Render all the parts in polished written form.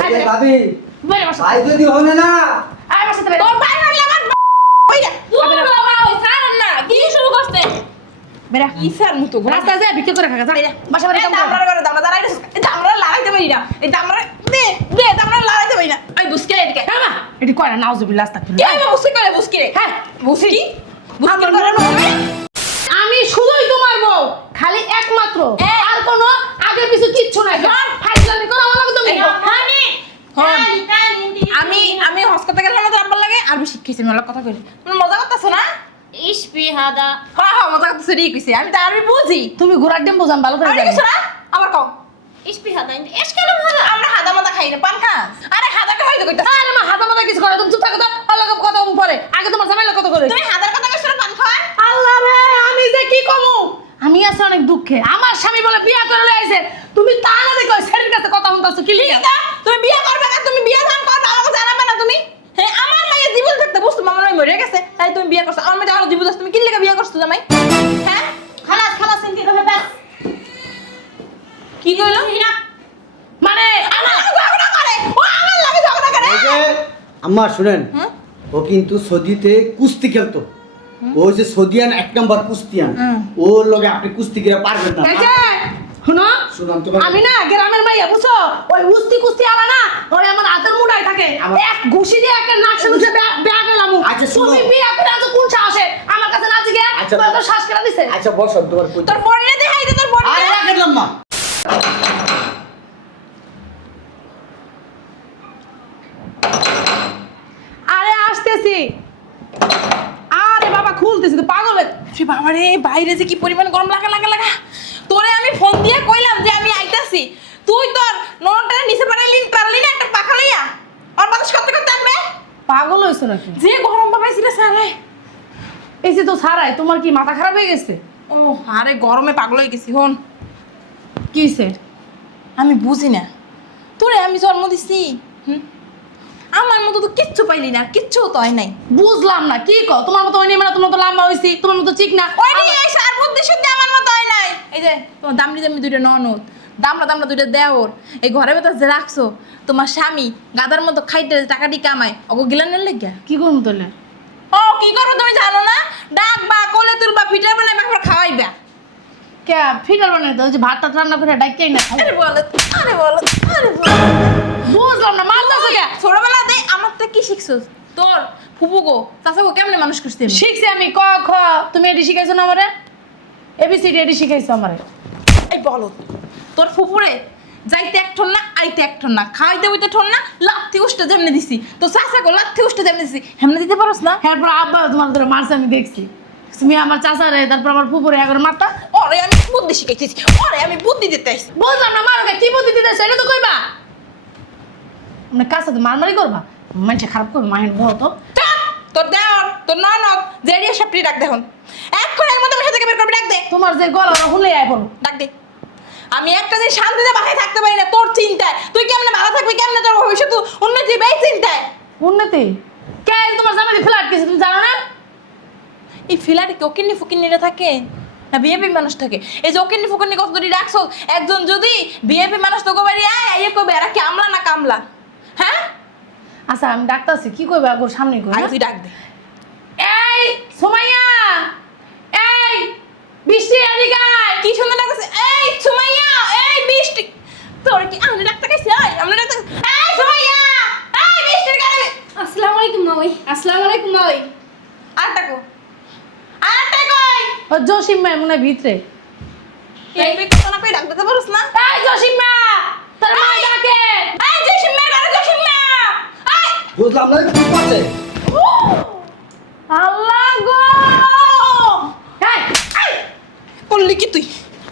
এই ভাবি ভাই যদি হনে না আয় আমার সাথে তোর ভাই মারলে আমার ওইটা তোর বাবা ওই সারান না কি শুরু করতে বেরা ইসার মতো রাস্তা যায় বিক্রি করে খাগা যা বাসা বাড়ি কাম করে দামরা দাঁড়াই এই দামরা লাগাইতে পারি না এই দামরা দে দামরা লাগাইতে পারি না এই বুসকে এদিকে হ্যাঁ এটি কয় না নাউজুবিল্লাহ আস্তাগফিরুল্লাহ এই বুসকি করে বুসকি রে হ্যাঁ বুসকি বুসকি করে আমি শুধুই তোমার বউ খালি একমাত্র আর কোনো আগে পিছু কিচ্ছু নাই ফাইজলামি করো আমার লাগে তুমি আমি হসপিটালে গেলাম না আব্বার লাগে আর বেশি শিখেছি মেলা কথা কইলি তুমি মজা করতেছো না ইশবিহাদা হ্যাঁ মজা করতেছো রে কইছি আমি তো আরবি বুঝি তুমি ঘোরার ডিম বোঝাম ভালো করে আরে জানি কিছু না আবার কও ইশবিহাদা এস কেন হাদা আমরা হাদা মাদা খাই না পান খাস আরে হাদাকে হইতো কইতাছ আরে মা হাতা মাথা কিছু করে তুমি চুপ থাকো তো আল্লাহ কথা পরে আগে তোমার ঝামেলা কত করে তুমি হাদার কথা কইছ না পান খাওয়ার আল্লাহ রে আমি যে কি কমু আমি আছি অনেক দুঃখে আমার স্বামী বলে বিয়া করে লইছে তুমি তা না দেখো শরীর কাছে কথা বলতাছো কি লিগা তুমি বিয়ে করবে না তুমি বিয়ে দান করবে আমাকে জানাবে না তুমি হ্যাঁ আমার মায়ের জীবন থাকতে বুঝতো মামার মাই মরে গেছে তাই তুমি বিয়ে করছো আমার মেয়ে যখন জীবন আছে তুমি কি লেগে বিয়ে করছো জামাই হ্যাঁ খালাস সিনকে কবে ব্যাস কি কইলো মানে আমার ঝগড়া করে ও আমার লাগে ঝগড়া করে এই যে আম্মা শুনেন হ্যাঁ? ও কিন্তু সৌদিতে কুস্তি খেলতো ও যে সৌদিয়ান এক নম্বর কুস্তিয়ান ওর লগে আপনি কুস্তি করে পারবেন না এই যে শুনো শুনুন তোমার আমি না গ্রামের মাইয়া বুঝছো ওই উস্তি কুস্তি আলা না ওই আমার হাতের মুড়ায় থাকে এক ঘুষি দিয়ে একটা নাক শুনছে বেয়া গেলাম আচ্ছা, শোনো। তুমি বিয়া করে আছো কোন সাহসে আমার কাছে নাচি গে আচ্ছা। তোর তো শ্বাস কেটে দিছে আচ্ছা বসো তোমার কই তোর বোনরে দেখাই দে তোর বোনরে আরে রাখলাম মা আরে আসতেছি আরে বাবা খুলতেছি তো পাগল সে বাবা রে বাইরে যে কি পরিমাণ গরম লাগা তোরে আমি ফোন দিয়ে কইলাম যে আমি আইতাছি তুই তোর নরটা নিচে পারলি না একটা পাখা লইয়া আর বাতাস করতে করতে আসবে পাগল হইছো নাকি যে গরম বাবাইছিল স্যারে এই যে তো ছাড়াই তোমার কি মাথা খারাপ হয়ে গেছে ও আরে গরমে পাগল হয়ে গেছি হন কি হইছে আমি বুঝি না তোরে আমি জন্ম দিছি আমার মতো তো কিচ্ছু পাইলি না কিচ্ছু তো হয় নাই বুঝলাম না কি কও তোমার মতো হয়নি মানে তোমার মতো লম্বা হইছি তোমার মতো ঠিক না ওই নিয়ে এই সার বুদ্ধি শুদ্ধি আমার মতো হয় নাই এই যে তোমার দামড়ি দুইটা ননদ দামড়া দুইটা দেওর এই ঘরের ভেতর যে রাখছো তোমার স্বামী গাদার মতো খাইতে টাকাটি কামায় ওগো গিলানের লেগে কি করুন তাহলে ও কি করবো তুমি জানো না ডাকবা কোলে তুলবা পিঠা বানাই বাকবার খাওয়াইবা কে ফিগার বানাই দাও যে ভাতটা রান্না করে ডাইকাই না আরে বলো আরে বলো আরে বলো বুঝলাম না মারতাছো কে ছোটবেলা দে আমার তো কি শিখছো তোর ফুপু গো চাচা গো কেমনে মানুষ করছিস শিখছি আমি ক খ তুমি এডি শিখাইছো না আমারে এবিসিডি এডি শিখাইছো আমারে এই বলো তোর ফুপুরে যাইতে এক ঠন না আইতে এক ঠন না খাইতে হইতে ঠন না লাথি উষ্টা যেমনি দিছি তো চাচা গো লাথি উষ্টা যেমনি দিছি হেমনে দিতে পারোস না এরপর আব্বা তোমার ধরে মারছে আমি দেখছি তুমি আমার চাচারে তারপর আমার পুকুরে একবার মারতা ওরে আমি বুদ্ধি শিখাইতেছি ওরে আমি বুদ্ধি দিতে আইছি বুঝলাম না মারোকে কি বুদ্ধি দিতেছে এটা তো কইবা মানে কাছে তো মারমারি করবা মানুষে খারাপ করবে মাহের বল তো তোর দেওর তোর ননদ জেরিয়া সবটি ডাক দেখুন এখন এর মধ্যে বসে থেকে বের করবি ডাক দে তোমার যে গলা হুলে আয় বলো ডাক দে আমি একটা দিন শান্তিতে বাসায় থাকতে পারি না তোর চিন্তায় তুই কেমনে ভালো থাকবি কেমনে তোর ভবিষ্যৎ উন্নতি হবে এই চিন্তায় উন্নতি কে তোমার জামাই ফ্ল্যাট গেছে তুমি জানো না এই ফিলারে কি ওকিন্নি ফুকিন্নিরা থাকে না বিএপি মানুষ থাকে এই যে ওকিন্নি ফুকিন্নি কত দূরে রাখছো একজন যদি বিএপি মানুষ তো গোবারি আয় কবে এরা কি আমলা না কামলা হ্যাঁ আচ্ছা আমি ডাক্তারছি কি কইবা আগর সামনে কই আগে তুই ডাক দে এই সুমাইয়া এই বৃষ্টি এদিকে আয়। কি সুন্দর লাগছে এই সুমাইয়া এই বৃষ্টি তোর কি আমি ডাক্তার কাছে আয় আমরা ডাক্তার এই সুমাইয়া এই বৃষ্টির কারণে আসসালামু আলাইকুম মাওই আসসালামু আলাইকুম মাওই আর ডাকো কই ও জসিম ভাই মনে হয় ভিতরে এই বি কথা না কই ডাক দিতে পারছ না এই জসিম মা তোর মা ডাকে এই জসিমা গাড়ি জসিমা এই বুঝলাম না কি করছে আল্লাহ গো এই এই করলি কি তুই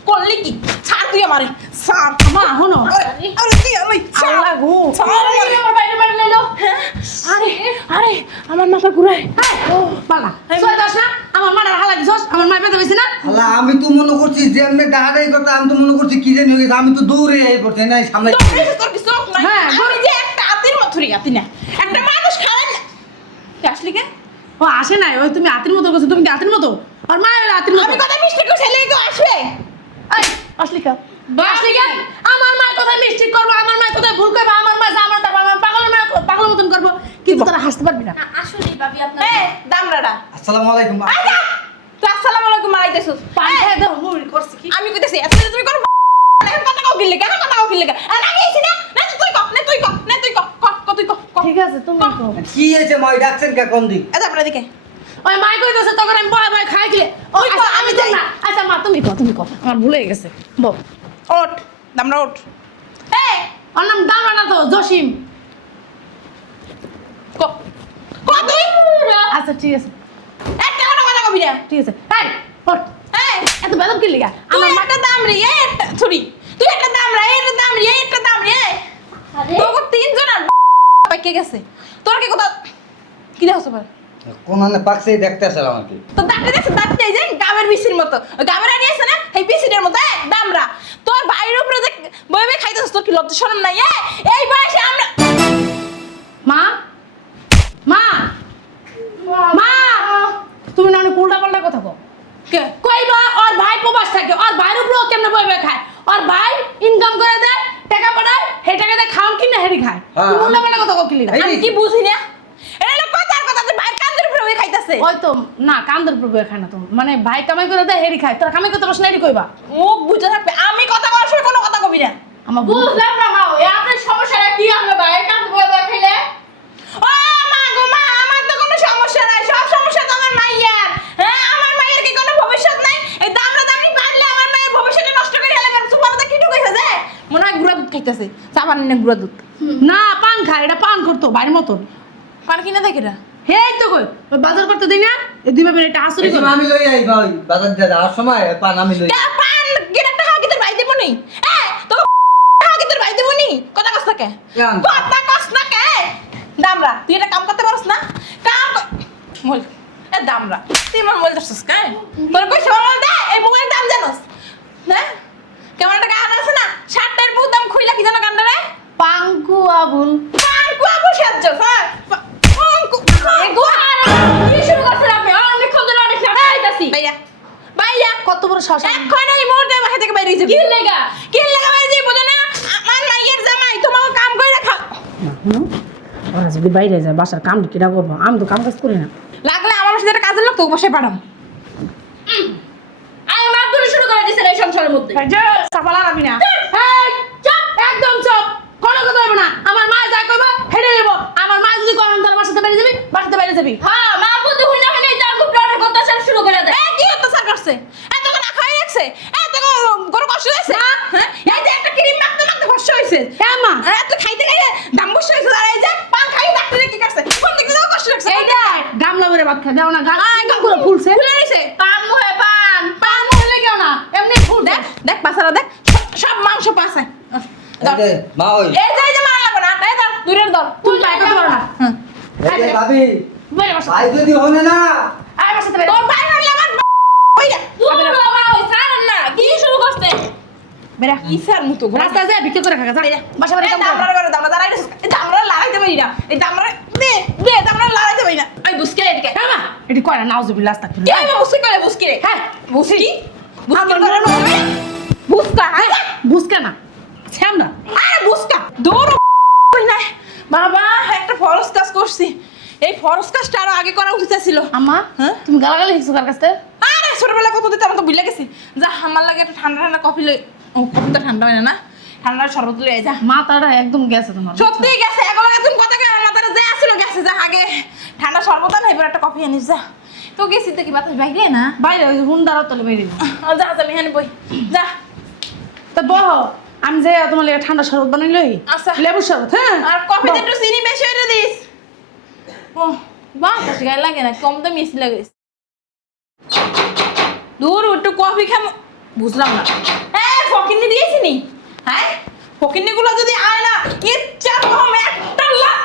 করলি কি ছাড় তুই আমারে ছাড় মা হনো আরে কি আমি আল্লাহ গো ছাড় আমারে। আমার বাইরে বাইরে লইলো আরে আরে আমার মাথা ঘুরায় ও বালা সয় দাস না আমার মার হালা দিছস আমার মা পেতে হইছে না আল্লাহ আমি তো মনে করছি যে এমনি ডাহাডাই করতে আমি তো মনে করছি কি জানি হয়ে গেছে আমি তো দৌড়ে এই করতে নাই সামনে তোর কি চোখ নাই হ্যাঁ, আমি যে একটা আতির মথুরি আতি না একটা মানুষ খায় না তুই আসলি কে ও আসে নাই ওই তুমি আতির মতো কইছো তুমি কি আতির মতো আর মা আতির মতো আমি কথা মিষ্টি করে ছেলে তো আসবে এই আসলি কা আসলি কা আমার মা কথা মিষ্টি করবো আমার মা কথা ভুল করবে আমার মা আমার আসসালামু আলাইকুম। আচ্ছা তুই আসসালামু আলাইকুম মারাইতেছস পায়ে দাও মুড়ি করছি কি আমি কইতেছি এত তুমি করো কথা কাও গিলে কেন কথা কাও গিলে আর আমি আইছি না না তুই ক না তুই ক না তুই ক ক তুই ক ঠিক আছে তুমি কও কি হয়েছে মা ডাকছেন কে কোন দিক? এটা আপনারা দিকে ওই মাই কইতেছে তখন আমি বয় বয় খাই দিলে ও তুই কও, আচ্ছা আমি আমি যাই। যাই না আচ্ছা মা তুমি কও আমার ভুলে গেছে বল ওঠ দামরা ওঠ এই ওর নাম দামা না তো জসিম ক ক তুই আচ্ছা ঠিক আছে একটা কথা কবি না ঠিক আছে এই ওঠ এই এত বেদম কি লিগা তুই একটা দাম রে একটা ছুরি তুই একটা দাম রে একটা দাম রে একটা দাম রে আরে তোকে তিনজন আর পাইকে গেছে তোর কি কথা কি দেখছ ভাই কোনানে পাকছেই দেখতেছিলাম আর কি। তো দাঁড়িয়ে দেখছ দাঁড়িয়ে যাই গাবের বিসির মতো ওই গাবের আনি আছে না এই বিসিটার মতো দামরা তোর বাইরের উপরে দেখ বই বই খাইতেছ তোর কি লজ্জা শরম নাই এই বয়সে আমরা মা মা মা তুমি না অনেক উল্টা পাল্টা কথা কও কে কইবা ওর ভাই প্রবাস থাকে ওর ভাইয়ের উপরেও কেমনে বই বই খায় ওর ভাই ইনকাম করে দেয় টাকা পাঠায় সেই টাকা দিয়ে খাওন কিনা হেরি খায় হ্যাঁ, তুমি উল্টা পাল্টা কথা কও কি লিগা এই- আমি কি বুঝি না এটা হলো কথার কথা যে বাইরে কান্দের উপরে বই খাইতেছে ওই তো না কান্দের উপর বই খায় না তো মানে ভাই কামাই করে দেয় হেরি খায় তোর কামাই করতে পারছ না হেরি কইবা মুখ বুঝে থাকবে আমি কথা কওয়ার সময় কোনো কথা কবি না আমার ভুল বুঝলাম না মা ওই আপনার সমস্যাটা কি আমরা বাইরে কাম বয়ে বয়ে খাইলে ও মা গো মা আমার তো কোনো সমস্যা নাই সব সমস্যা তো আমার মাইয়ার হ্যাঁ আমার মাইয়ার কি কোনো ভবিষ্যৎ নাই এই দামরা দামনি পারলে আমার মায়ের ভবিষ্যৎ নষ্ট করে ফেলে কেন সুপারটা কি ঢুকাইছে যে মনে হয় গুড়া দুধ খাইতেছে সাবান না গুড়া দুধ না পান খায় এটা পান করতো বাইরের মতন পান কিনা দেখে না হেই তো কই ওই বাজার করতে দিই না এই দুই ভাই এটা হাসুরি এই করে সময় আমি লই আই ভাই বাজার দিয়ে যাওয়ার সময় পান আমি লই তা পান কিনা একটা হাওয়া কি তোর ভাই দেবো নি তো হাওয়া কি তোর ভাই দেবো নি কথা কস না কে কেন? কথা কস না কে দামরা তুই এটা কাম করতে পারছ না কাম মল এ দামরা তুই আমার মল দছস কে তোর কই সরল দে এই বুকের দাম জানোস হ্যাঁ কেমন একটা গান আছে না শার্টের বুক দাম খুইলা কি জানো গানটা রে পাঙ্কু আবুল পাঙ্কু আবু সাজ্জ হ্যাঁ পাঙ্কু এগো কি শুরু করছেন আপনি অনেকক্ষণ ধরে অনেক খাইতাছি ভাইয়া ভাইয়া কত বড় সাহস এখন এই মুহূর্তে বাসা থেকে বাইরে যাবি কি লেগা কি লাগা বাইরে যাবি বুঝো না আমার মাইয়ের জামাই তোমাকে কাম করে রাখা ওরা যদি বাইরে যায় বাসার কাম কিটা করবো আমি তো কাম কাজ করি না লাগলে আমার সাথে একটা কাজের লোক তো বসে পাঠাম আমি মারধরে শুরু করে দিছেন এই সংসারের মধ্যে সাফালা রাখবি না চুপ একদম চুপ কোনো কথা হবে না আমার মা যা কইবে হেডে নেব আমার মা যদি করেন তাহলে বাসাতে বাইরে যাবি বাসাতে বাইরে যাবি হ্যাঁ মা বুদ্ধি হই না হইলে তার খুব ডর করতে শুরু করে দেয় কি অত্যাচার করছে এত না খাই রাখছে এত গরু কষ্ট হয়েছে হ্যাঁ এই যে একটা ক্রিম মাখতে মাখতে কষ্ট হয়েছে হ্যাঁ মা এত খাইতে খাইতে দাম বসে হয়েছে আর এই যে পান খাই ডাক্তারে কি করছে কোন দিকে যাও কষ্ট লাগছে এই দেখ গামলা ভরে ভাত খাই দাও না গাম করে ফুলছে ফুলে রয়েছে পান মুহে পান পান হলে কেউ না এমনি ফুল দেখ দেখ পাছারা দেখ সব মাংস পাছে এই যে মা ওই এই যে মারা লাগবে না এই ধর দূরের ধর তুই পাই করতে পারো না হ্যাঁ এই যে ভাবি বাইরে বাসা ভাই যদি হনে না আয় বাসাতে বাইরে তোর ভাই মারলে আমার ওইটা দূর মা ওই ছাড়েন না কি শুরু করছে বেরা ইসার মতো রাস্তায় যায় ভিক্ষা করে খাগা যা বাসা বাড়ি কাম দামরা করে দামরা দাঁড়াই এই দামরা লাগাইতে পারি না এই দামরা দে দে দামরা লাগাইতে পারি না ওই বুসকে এদিকে হ্যাঁ মা এটি কয় না নাউজুবিল্লাহ আস্তাগফিরুল্লাহ কে আমি বুসকে করে বুসকি রে হ্যাঁ বুসকি বুসকি আমার করে মনে বুসকা হ্যাঁ বুঝকে না শ্যামরা আরে বুসকা দৌড় না বাবা একটা ফরজ কাজ করছি এই ফরজ কাজটা আরো আগে করা উচিত ছিল আম্মা হ্যাঁ? তুমি গালাগালি শিখছো কার কাছে আরে ছোটবেলা কত দিতে আমার তো ভুলে গেছি যা আমার লাগে একটা ঠান্ডা ঠান্ডা কফি লই ও কফি তো ঠান্ডা হয় না ঠান্ডার শরবত লই যা মাথাটা একদম গেছে তোমার সত্যি গেছে এগুলো তুমি কথা কই আমার মাথাটা যে আসলো গেছে যা আগে ঠান্ডা শরবত না এবার একটা কফি আনিস যা তো গেছি তো কি বাতাস বাইরে না বাইরে ওই হুন্ডারও তলে বাইরে যা যা মেহানি বই যা তা বহ আমি যে তোমার লেগে ঠান্ডা শরবত বানাই লই আচ্ছা। লেবুর শরবত হ্যাঁ আর কফিতে একটু চিনি বেশি হইলে দিস ও বাতাস গায়ে লাগে না কম তো মিষ্টি লাগে দূর একটু কফি খাম বুঝলাম না হ্যাঁ ফকিনি দিয়েছি নি হ্যাঁ ফকিনি গুলো যদি আয় না ইচ্ছা রকম একটা লাখ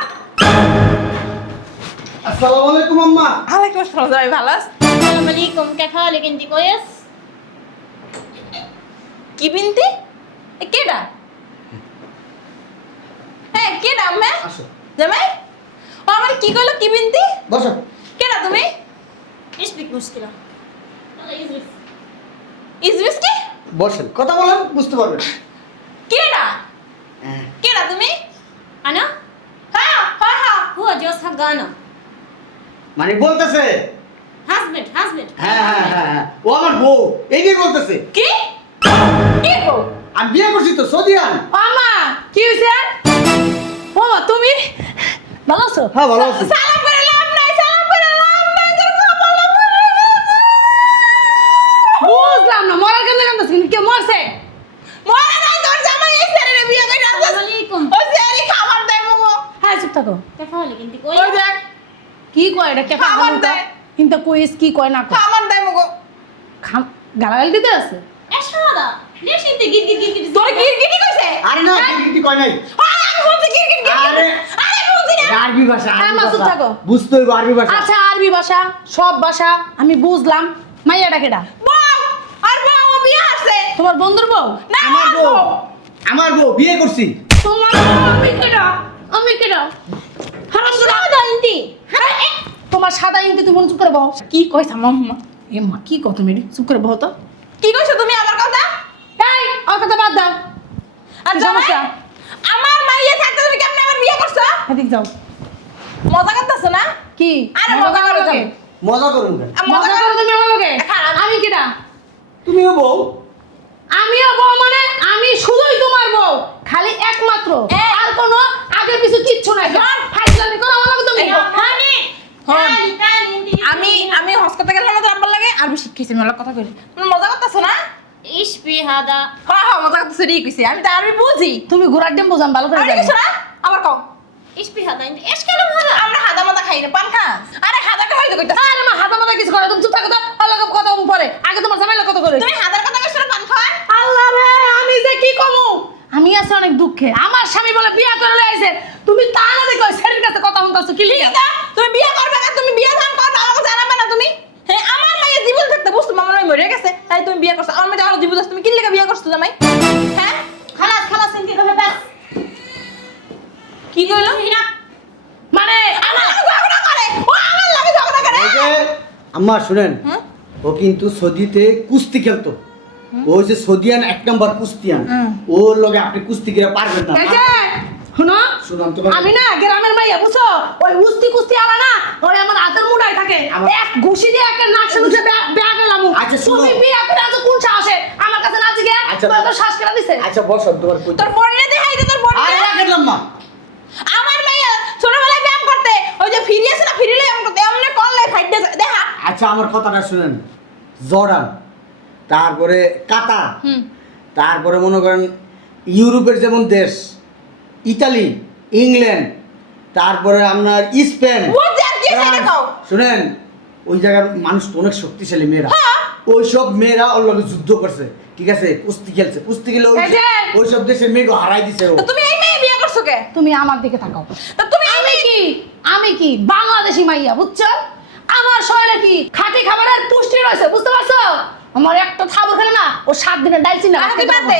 আসসালামু আলাইকুম আম্মা। আলাইকুম আসসালাম ভাই ভালো আছ আসসালামু আলাইকুম كيف حالك انت كويس কি বিনতি এ কেডা হ্যাঁ কেডা আম্মা আসো জামাই ও আমার কি কইলো কি বিনতি বসো। কেডা তুমি ايش بك مشكله هذا يزرف ইজবিস কি বসেন কথা বলেন বুঝতে পারবেন। কেডা হ্যাঁ। কেডা তুমি انا হ্যাঁ হ্যাঁ হ্যাঁ هو جوز حقنا মানে বলতেছে হাজবেন্ড হাজবেন্ড হ্যাঁ ও আমার বউ এই কি বলতেছে কি কি গো আমি বিয়ে করছি তো সদিয়ান আমা কি হইছে ও তুমি ভালো আছো হ্যাঁ ভালো আছি সালাম করে লাভ নাই সালাম করে লাভ নাই তোর কপালে পড়ে গেছে বুঝলাম না মরার কেন কান্দছিস কে মরছে মরা নাই তোর জামাই এই ছেলেরে বিয়ে করে আসছে আসসালামু আলাইকুম ওই ছেলে খাবার দেয় মগো হ্যাঁ চুপ থাকো কেফা হলে কিন্তু কই ওই দেখ কি কয় এটা কে খাবার দেয়। কিন্তু কইস কি কয় না কয় খাবার দেয় মগো গালাগালি দিতে আছে এশাদা নেশিতে গিট গিট গিট গিট তোর গিরগিটি কইছে আরে না কি কয় নাই আমি বলছি গিরগিটি আরে আরে বলছি না আরবি ভাষা হ্যাঁ, মাসুদ থাকো। বুঝতে হইব আরবি ভাষা আচ্ছা আরবি ভাষা সব ভাষা আমি বুঝলাম মাইয়াটা কেডা বউ আর বউ বিয়ে আছে তোমার বন্ধুর বউ না আমার বউ বিয়ে করছি তোমার বউ আমি কেডা হারাম সাদা ইন্টি তোমার সাদা ইংকে তুমি চুপ করে বহ কি কইছ মাম্মা এ মা কি কত মেডি চুপ করে বহ তো কি কইছো তুমি আমার কথা এই ওর কথা বাদ দাও আর কি জামাই সমস্যা? আমার মাইয়া থাকতে তুমি কেমনে আমার বিয়ে করছো এদিক যাও মজা করতেছ না কি আরে মজা করো লাগে যাও। মজা করুন কেন? মজা করো তুমি আমার লগে খারাপ। আমি কেডা তুমিও বউ আমিও বউ মানে আমি শুধুই তোমার বউ খালি একমাত্র আর কোনো আগে পিছু কিচ্ছু নাই ফাইজলামি করো আমার লগে তুমি হানি হানি হানি ইন্টি আমি হসপিটালে গেলাম তো আব্বার লাগে আর বেশি শিখেছি আমার কথা কইলে তুমি মজা করতেছ না ইশপি হাদা হ্যাঁ মজা করতেছ রে কইছি আমি তো আরবি বুঝি তুমি ঘোড়ার ডিম বোঝাম ভালো করে আমি জানি কিছু না আবার কও ইশপি হাদা ইন্টি এশকালু হাদা আমরা হাদা মাদা খাই না পান খাস আরে হাদাকে হয়তো কইতাছ আরে মা হাতা মাথা কিছু করে তুমি চুপ থাকো তো আল্লাহ কথা পরে আগে তোমার ঝামেলা কত করে তুমি হাদার কথা কইছ না পান খাওয়া আল্লাহ রে আমি যে কি কমু আমি আছি অনেক দুঃখে আমার স্বামী বলে বিয়া করে লাইছে তুমি তা না দেখো ছেলের কাছে কথা বলতাছো কি লিগা তুমি বিয়ে করবে না তুমি বিয়ে দান করবে আমাকে জানাবে না তুমি হ্যাঁ আমার মাইয়া জীবন থাকতে বুঝতো আমার মাই মরে গেছে তাই তুমি বিয়ে করছো আমার মাইয়া আরো জীবন আছে তুমি কি লেগে বিয়ে করছো জামাই হ্যাঁ খালাস খালাস ইন্টি কবে বাস কি কইলো হিনা মানে আমার লাগে ঝগড়া করে ও আমার লাগে ঝগড়া করে এই যে আম্মা শুনেন হ্যাঁ? ও কিন্তু সৌদিতে কুস্তি খেলতো ও যে সৌদিয়ান এক নম্বর কুস্তিয়ান ওর লগে আপনি কুস্তি করে পারবেন না এই যে শুনো শুনুন তোমার আমি না গ্রামের মাইয়া বুঝছো ওই উস্তি কুস্তি আলা না ওরে আমার হাতের মুড়াই থাকে আমার- এক ঘুষি দিয়ে একটা নাকশে মুছে ব্যাগ গেলাম আচ্ছা, শোনো। তুমি বিয়া করে আজ কোন সাহসে আমার কাছে নাচি গে আচ্ছা। তোর তো শ্বাস কেটে দিছে আচ্ছা বস তোমার কই তোর বড়িরে দেখাই দে তোর বড়িরে আরে রাখলাম মা আমার মাইয়া ছোটবেলায় ব্যায়াম করতে ওই যে ফিরি আছে না ফিরিলে এমন করতে এমন করলে ফাইটে দেখা আচ্ছা আমার কথাটা শুনেন জর্ডান তারপরে কাতার তারপরে মনে করেন ইউরোপের যেমন দেশ ইতালি ইংল্যান্ড তারপরে আপনার স্পেন ও যে আর কি সেটা কও শুনেন ওই জায়গার মানুষ তো অনেক শক্তিশালী মেয়েরা হ্যাঁ। ওই সব মেয়েরা ওর লগে যুদ্ধ করছে ঠিক আছে কুস্তি খেলছে কুস্তি খেলে এই যে! ওই সব দেশের মেয়েকে হারাই দিছে ও তো তুমি এই মেয়ে বিয়ে করছো কে তুমি আমার দিকে তাকাও তো তুমি এই আমি মেয়ে আমি কি বাংলাদেশি মাইয়া বুঝছো আমার শরীরে কি খাঁটি খাবারের পুষ্টি রয়েছে বুঝতে পারছো আমার একটা খাবার খেলে না ও 7 দিনের ডাইল চিনা আরে বাদে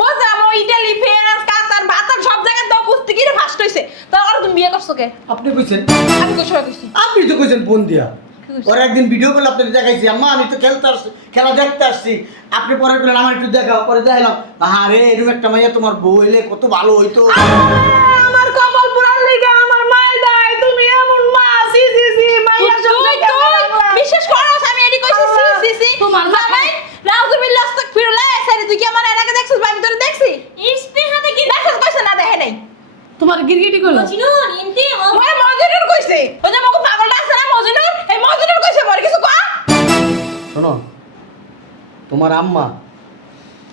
বুঝলাম ও ইতালি ফ্রান্স কাতার বাতার সব জায়গায় তো কুস্তি কিরে ফাস্ট হইছে তো আর তুমি বিয়ে করছো কে আপনি কইছেন আমি কই সবাই কইছি আপনি তো কইছেন ফোন দিয়া কইছে? ওর একদিন ভিডিও কল আপনাদের দেখাইছি আম্মা আমি তো খেলতে আসছি খেলা দেখতে আসছি আপনি পরে বললেন আমার একটু দেখাও পরে দেখালাম আরে এরকম একটা মাইয়া তোমার বউ হইলে কত ভালো হইতো আমার কপাল পুরান লিগে আমার মায় দাই তুমি এমন মা সি সি সি মাইয়া তুই বিশেষ করো আমি এডি কইছি সি সি সি তোমার মা- জামাই নাউজুবিল্লাহ আস্তাগফিরুল্লাহ সারি তুই কি আমার এর আগে দেখছিস বা আমি তোরে দেখছি ইশপি হাদা কি দেখছিস কইছে না দেখে নাই তোমার গিরগিটি কইলো মজনুন ইন্টি ওই মজনুর কইছে ওই যে মগো পাগলটা আছে না মজনুর এই মজনুর কইছে মরে কিছু কয়া শোনো তোমার আম্মা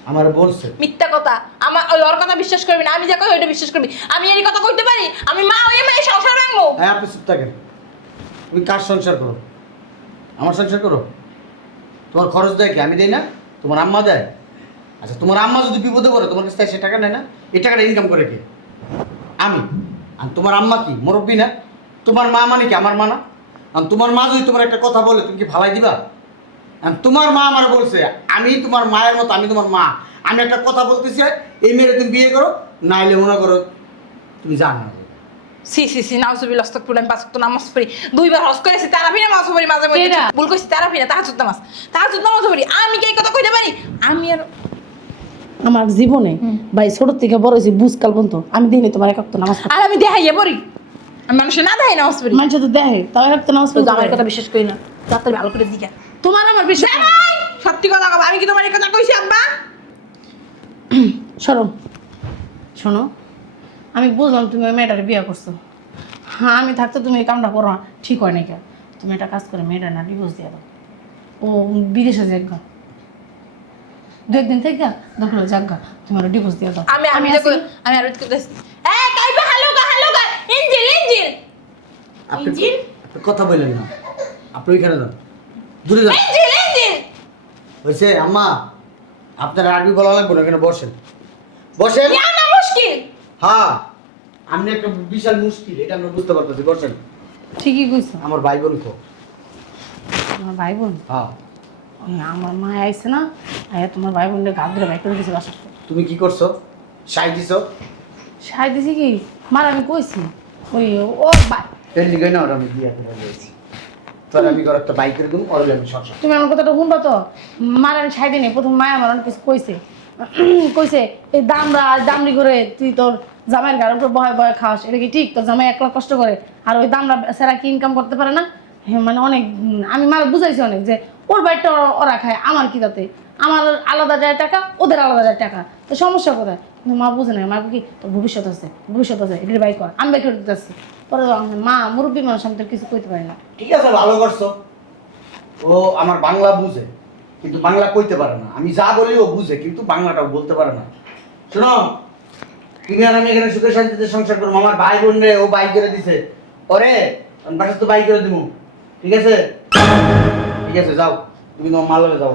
আমার বলছে মিথ্যা কথা আমার ওই ওর কথা বিশ্বাস করবি না আমি যা কই ওইটা বিশ্বাস করবি আমি এর কথা কইতে পারি আমি মা ওই মেয়ে সংসার ভাঙবো হ্যাঁ আপনি চুপ থাকেন তুমি কার সংসার করো আমার সংসার করো তোমার খরচ দেয় কি আমি দেই না তোমার আম্মা দেয় আচ্ছা তোমার আম্মা যদি বিপদে পড়ে তোমার কাছে সে টাকা নেয় না এই টাকাটা ইনকাম করে কে আমি আর তোমার আম্মা কি মুরব্বী না তোমার মা মানে কি আমার মা না আর তোমার মা যদি তোমার একটা কথা বলে তুমি কি ভালাই দিবা আর তোমার মা আমার বলছে আমি তোমার মায়ের মতো আমি তোমার মা আমি একটা কথা বলতেছি এই মেয়ের তুমি বিয়ে করো নাইলে মনে করো তুমি জানো সি সি সি নাউজুবিল্লাহ আস্তাগফিরুল্লাহ আমি 5 ওয়াক্ত নামাজ পড়ি দুইবার হজ করেছি তারাবি নামাজ পড়ি মাঝে মাঝে কেডা? ভুল কইছি তারাবি না তাহাজ্জুদ নামাজ পড়ি আমি কি এই কথা কইতে পারি আমি আর আমার জীবনে ভাই ছোট থেকে বড় হয়েছি বুঝকাল পর্যন্ত আমি দিনে তোমার এক নামাজ পড়ি। আর আমি দেখাইয়া পড়ি আমি মানুষে না দেখাই নামাজ পড়ি মানুষ তো দেখে তাও এক নামাজ তো পড়ি আমার কথা বিশ্বাস করি না যত ভালো করে দিকা তোমার আমার বিশ্বাস হয় না। জামাই সত্যি কথা কব আমি কি তোমার এই কথা কইছি আব্বা শোনো শোনো আমি বুঝলাম তুমি ওই মেয়েটারে বিয়ে করছো হ্যাঁ আমি থাকতে তুমি এই কামটা করো না ঠিক হয় না কেন তুমি একটা কাজ করে মেয়েটা না ডিভোর্স দিয়ে দাও ও বিদেশে যাগা 2 দিন থেকে দরকার যাগা তোমার ডিভোর্স দিয়ে দাও আমি আছি। আমি আর করতেছি এই কাইবা হ্যালো গা ইঞ্জিল আপনি ইঞ্জিল আপনি কথা বললেন না আপনি ওইখানে যান দূরে যান ইঞ্জিল হয়েছে আম্মা আপনার আরবি বলা লাগবে না এখানে বসেন বসেন ইয়া না মুশকিল হ্যাঁ আপনি একটা বিশাল মুশকিল এটা আমরা বুঝতে পারতেছি বসেন ঠিকই কইছো আমার ভাই বোন তো আমার ভাই বোন হ্যাঁ ওই আমার মা আইছে না আয়া তোমার ভাই বোনদের গাদ ধরে বাইক করে দিয়েছে বাসা তুমি কি করছো সাই দিছো সাই দিছি কি মার আমি কইছি ওই ওর এর লিগে না ওরা আমি বিয়ে করে দিয়েছি তোর আমি ঘর একটা বাইক করে দেবো ওর আমি সংসার তুমি আমার কথাটা শুনবা তো মার আমি সাই দিই প্রথম মায়া আমার অনেক কিছু কইছে কইছে এই দামড়ি করে তুই তোর জামাইয়ের গাড়ির উপর বহায় বহায় খাস এটা কি ঠিক তোর জামাই একলা কষ্ট করে আর ওই দামরা সেরা কি ইনকাম করতে পারে না হ্যাঁ মানে অনেক আমি মার বুঝাইছি অনেক যে ওর বাড়িটা ওরা খায় আমার কি তাতে আমার আলাদা যায় টাকা ওদের আলাদা যায় টাকা তো সমস্যা কোথায় কিন্তু মা বুঝে না মা কি তোর ভবিষ্যৎ আছে এটির বাই কর আমি বাই করে দিতে আসছি পরে মা মুরব্বী মানুষ আমি তোর কিছু কইতে পারি না ঠিক আছে ভালো করছো ও আমার বাংলা বুঝে কিন্তু বাংলা কইতে পারে না আমি যা বলি ও বুঝে কিন্তু বাংলাটাও বলতে পারে না শোনো তুমি আর আমি এখানে সুখে শান্তিতে সংসার করবো আমার ভাই বোন রে ও বাই করে দিছে ওরে আমি বাসা তো বাই করে দিব ঠিক আছে ঠিক আছে যাও তুমি তোমার মালবে যাও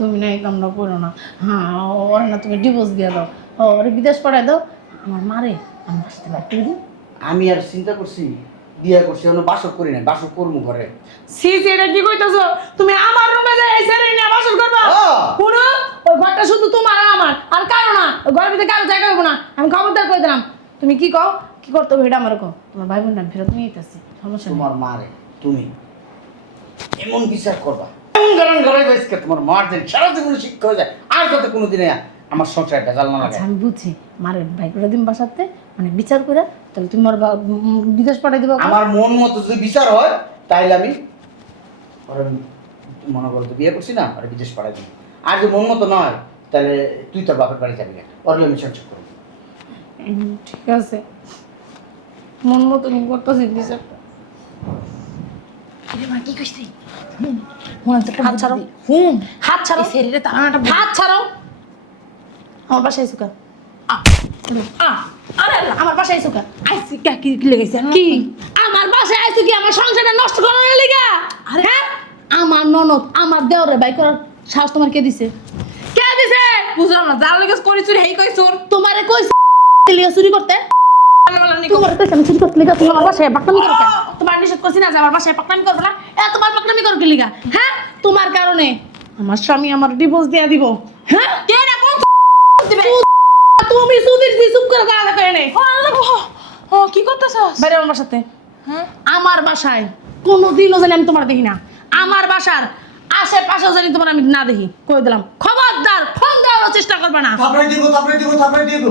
তুমি না এই কামটা করো না হ্যাঁ ওরা না তুমি ডিভোর্স দিয়ে দাও ওরে বিদেশ পাঠাই দাও আমার মারে আমার বাসাতে বাড়তে দিই আমি আর চিন্তা করছি বিয়ে করছি অন্য বাসক করি না বাসক করবো ঘরে সি সি এটা কি কইতাছো তুমি আমার রুমে যাই এই সেরে নিয়ে বাসর করবা হ্যাঁ। পুরো ওই ঘরটা শুধু তোমার আর আমার আর কারো না ওই ঘরের ভিতরে কারো জায়গা হইব না আমি খবরদার কই দিলাম তুমি কি কও কি করতে হবে এটা আমার কও তোমার ভাই বোনটা ফেরত নিয়ে যেতেছি সমস্যা নেই তোমার মারে তুমি এমন বিচার করবা এমন গান ঘরে বেসকে তোমার মার দিন সারা জীবন শিক্ষা হয়ে যায় আর যাতে কোনোদিনে আমার সংসারটা জ্বাল না লাগে আচ্ছা আমি বুঝছি মারে ভাই করে দিন বাসাতে মানে বিচার করে তাহলে তুমি মোর বিদেশ পাঠাই দিবা আমার মন মতো যদি বিচার হয় তাইলে আমি ওর মনে করো তো বিয়ে করছি না আর বিদেশ পাঠাই দিই আর যদি মন মতো নয় তাহলে তুই তোর বাপের বাড়ি যাবি না ওর আমি সংসার করবো ঠিক আছে মন মতো করতেছি বিচারটা কি কইছি হাত ছাড়ো হাত ছাড়ো শরীরে তাড়াটা হাত ছাড়ো আমার বাসায় সুকা আরে আমার বাসায় সুকা আইসি কি লেগেছে কি আমার বাসায় আইছে কি আমার সংসারটা নষ্ট করার লাগা হ্যাঁ আমার ননদ আমার দেওরে বাই করার সাহস তোমার কে দিছে বুঝলাম না যার লেগে করি চুরি হেই কই চোর তোমারে কইছে লিয়া চুরি করতে নি তোমার কইছে আমি চুরি করতে লাগা তুমি আমার বাসায় পাকনামি করো কেন? তোমার নিষেধ করছি না যে আমার বাসায় পাকনামি করবে না তোমার পাকনামি করো কি লিগা হ্যাঁ তোমার কারণে আমার স্বামী আমার ডিভোর্স দিয়া দিব হ্যাঁ কে না কোন দিবে তুমি সুদির দি চুপ করে দাঁড়া করে নে ও কি করতেছস বাইরে আমার বাসাতে হ্যাঁ আমার বাসায় কোনোদিনও জানি আমি তোমার দেখি না আমার বাসার আশেপাশেও জানি তোমার আমি না দেখি কই দিলাম খবরদার ফোন দেওয়ার চেষ্টা করবে না থাপড়াই দিব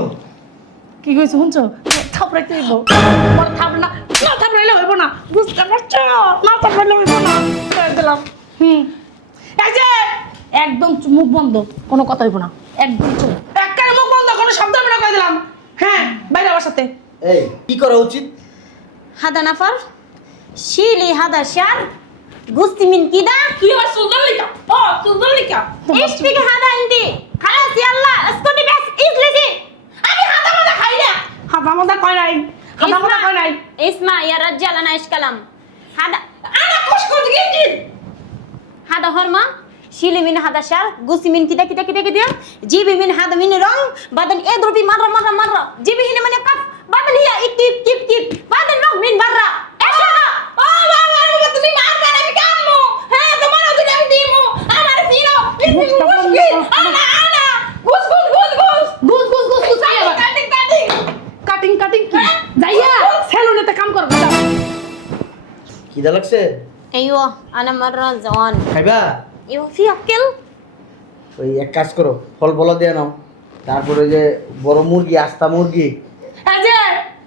কি কইছো শুনছো থাপড়াইতে দিব বড় থাপড়া না না থাপড়াইলে হইব না বুঝতে পারছো না থাপড়াইলে হইব না কই দিলাম এই যে একদম মুখ বন্ধ কোনো কথা হইব না একদম চুপ একবারে মুখ বন্ধ কোনো শব্দ হবে না কই দিলাম হ্যাঁ বাইরে আমার সাথে এই কি করা উচিত هذا نفر شيلي هذا شعر قصتي من كده কি হয় সুন্দর লিকা ও সুন্দর লিকা ايش فيك هذا انت خلاص يلا اسكتي بس اجلسي আমি হাতা মাথা খাই না হাতা মাথা কই নাই হাতা মাথা কই নাই اسمع يا رجال انا ايش كلام هذا انا كوش كنت جيت هذا هرمة شيلي من هذا الشعر قصي من كده كده كده كده جيبي من هذا من رong بعدين اضربي مرة مرة مرة جيبي هنا من الكف بعدين هي كيف كيف كيف بعدين نوم من برا ايش هذا ও বাবা আমি তুমি মারবে আমি কামু হ্যাঁ তোমার ওদিকে আমি দিমু আমার দিনো মুশকিল আনা Goose Goose Goose Goose Goose Goose Goose Goose I আবার কাটিং কাটিং কাটিং কাটিং কি যাইয়া সেলুনেতে কাম করব যাও খিদা লাগছে ايوه انا مرة زوان খাইবা ايوه في اكل ওই এক কাজ করো ফল বলা দিয়ে নাও তারপরে ওই যে বড় মুরগি আস্তা মুরগি এই যে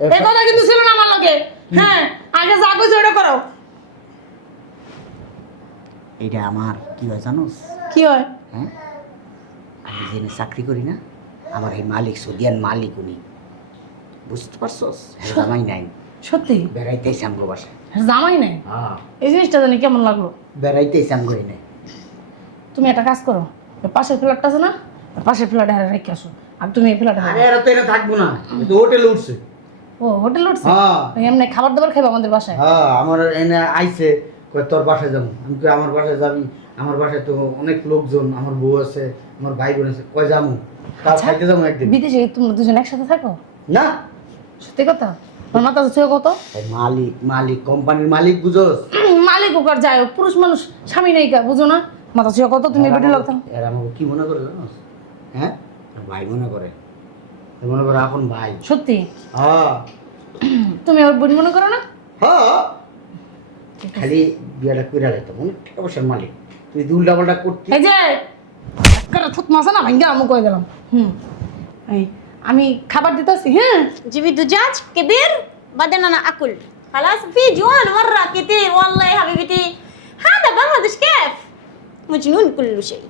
এই কথা কিন্তু ছিল না আমার লগে হ্যাঁ আগে যা কইছো ওটা করো এইটা আমার কি হয় জানোস? কি হয়? হ্যাঁ, আমি জেনে চাকরি করি না, আমার এই মালিক সদিয়ান মালিক উনি, বুঝতে পারছস? জামাই নাই, সত্যি বেড়াইতেই আমগো বাসায়। জামাই নাই? হ্যাঁ, এই জিনিসটা জানি কেমন লাগলো। বেড়াইতেই আমগো নাই। তুমি একটা কাজ করো, ওই পাশের ফ্ল্যাটটা আছে না, ওই পাশের ফ্ল্যাটে রেখে আসো, আর তুমি এই ফ্ল্যাটে আরে এরা তো এরা থাকবো না, এ তো হোটেলে উঠছে। ও হোটেল উঠছে? হ্যাঁ এমনি খাবার দাবার খাইবা আমাদের বাসায়? হ্যাঁ, আমার এনে আইছে কয় তোর বাসায় যাবো। আমি কই আমার বাসায় যাবি? আমার বাসায় তো অনেক লোকজন, আমার বউ আছে, আমার ভাই বোন আছে, কয় যাবো? তার খাইতে যাবো একদিন। বিদেশে তোমরা দুজন একসাথে থাকো? না, সত্যি কথা? তোমার মাথা ছিল কত? এই মালিক মালিক কোম্পানির মালিক, বুঝোস? মালিক হোক আর যাই হোক, পুরুষ মানুষ স্বামী নেই কা, বুঝো না? মাথা ছিল কত? তুমি বেটি লোক থাকো। এরা আমাকে কি মনে করে জানোস? হ্যাঁ, ভাই মনে করে, এ মনে করে আপন ভাই। সত্যি? হ্যাঁ তুমি ওর বোন মনে করো না? হ্যাঁ, খালি বিয়াটা কইরা দিতাম, অনেক টাকা পয়সার মালিক। তুই দুল ডাবলটা করতি। এই যে একটা থুত মাসা না ভাঙ্গা আমি কই গেলাম। এই আমি খাবার দিতেছি। হ্যাঁ جيبي دجاج كبير بعدين انا اكل خلاص في جوان مره كتير والله يا حبيبتي هذا بنغلاديش كيف مجنون كل شيء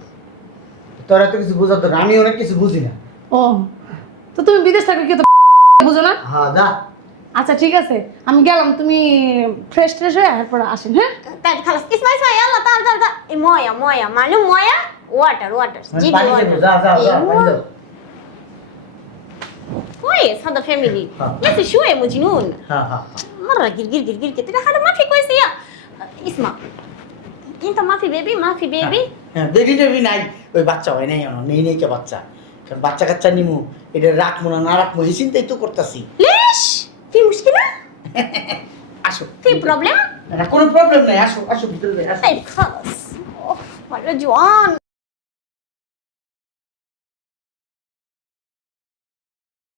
তোরা তো কিছু বোঝাতো না, আমি অনেক কিছু বুঝি না। ও তো তুমি বিদেশ থাকো কি তো বুঝো না? হ্যাঁ যা। আচ্ছা ঠিক আছে, আমি গেলাম, তুমি ফ্রেশ ট্রেশ হয়ে এরপর আসেন। হ্যাঁ طيب خلاص اسمع اسمع يلا تعال تعال تعال إيه، مويه مويه معلوم مويه واتر واتر جيبي পানি واتر দেবো, যা যা যা, পানি ايوه দাও। كويس هذا فاميلي ها. بس شويه مجنون হ্যাঁ হ্যাঁ مره قرقر قرقر كده هذا ما في كويس يا اسمع انت ما في بيبي ما في بيبي হ্যাঁ, বেবি টেবি নাই, ওই বাচ্চা হয় নাই এখনো, নেই নেই কে বাচ্চা। কারণ বাচ্চা কাচ্চা নিমু, এটা রাখবো না না রাখবো এই চিন্তাই তো করতেছি। ليش في مشكله আসো, في بروبلم না কোনো প্রবলেম নাই, আসো আসো ভিতরে যাই, আসো। طيب خلاص اوف والله جوعان